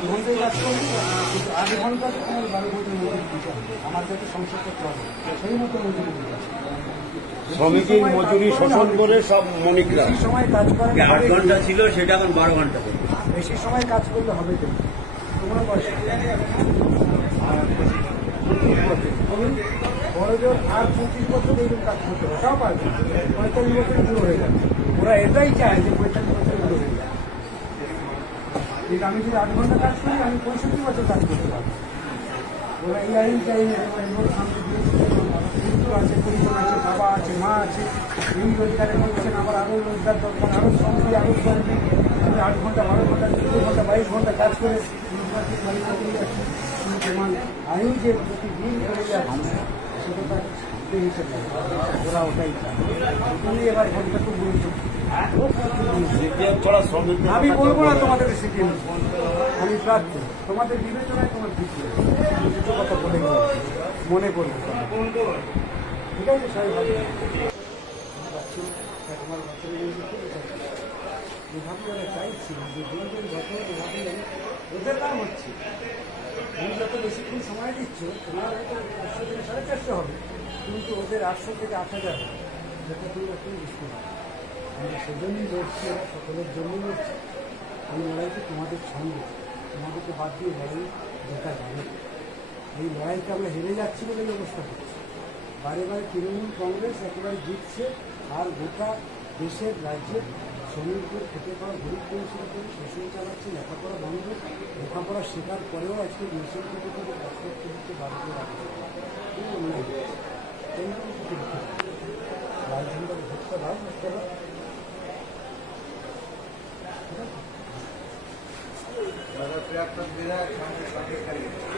8 ঘন্টায় কাজ করবে, 8 ঘন্টাতে তোমার 12 ঘন্টার মজুরি দিতে হবে, আমার কাছে সংসার করতে হবে, সেই মতো মজুরি দিতে হবে। শ্রমিকের মজুরি শোষণ করে সব মনিকরা বেশি সময় কাজ করে 8 ঘন্টা ছিল, সেটা এখন 12 ঘন্টা করে। বেশি সময় কাজ করলে হবে তো তোমরা পয়সা বড় জোর আর 25 বছর এইরকম কাজ করতে হবে, তাও পারবে 45 বছর পুরো হয়ে যাবে। ওরা এটাই চায় যে 45 বছর পুরো হয়ে যাবে। ঠিক আমি যদি 8 ঘন্টা কাজ করি আমি 65 বছর কাজ করতে পারবো। ওরা এই আইন চাই না, সামনে দিয়েছে আছে, পরিজন আছে, বাবা আছে, মা আছে, এই রোজগারে করছেন, আমার আরও রোজগার দরকার, আরও শ্রমিক, আরও শ্রমিক। আমি 8 ঘন্টা 12 ঘন্টা 14 ঘন্টা 22 ঘন্টা কাজ করে আইন যে প্রতিদিন করে যাচ্ছে সেটা তার হিসেবে ওরা ওটাই চায়। এবার ঘন্টা খুব গুরুত্বপূর্ণ। আমি বলবো না তোমাদের সিপিএম, আমি প্রার্থী, তোমাদের বিবেচনায় তোমার দিচ্ছি দুটো কথা বলে মনে করবো, ঠিক আছে? সবাই ভালো তোমার এভাবে ওরা চাইছি যে দিনদিন ঘটনা এভাবে ওদের নাম হচ্ছে। তুমি যত বেশিক্ষণ সময় দিচ্ছ তোমার হয়তো 400 থেকে 450 হবে, কিন্তু ওদের 800 থেকে 8000 হবে, যেটা তুমি এখন বুঝতে পারো। আমরা সেজন্যই লড়ছি, ওরা সকলের জন্যই লড়ছি। এই লড়াইতে তোমাদের সঙ্গে, তোমাদেরকে বাদ দিয়ে লড়াই দেখা যাবে। এই লড়াইতে আমরা হেরে যাচ্ছি বলে এই অবস্থা করছি। বারে বারে তৃণমূল কংগ্রেস একেবারে জিতছে, আর গোটা দেশের রাজ্যের শ্রমিকদের খেতে পাওয়া গরিব পরিষেবা করে শোষণ চালাচ্ছে। লেখাপড়া বন্ধ, লেখাপড়া শেখার পরেও আজকে মেশিন থেকে কাজ করতে হচ্ছে, বাড়িতে রাখতে লাল ঝান্ডার ভোটটা দাও, বুঝতে পারো। ঠিক আছে।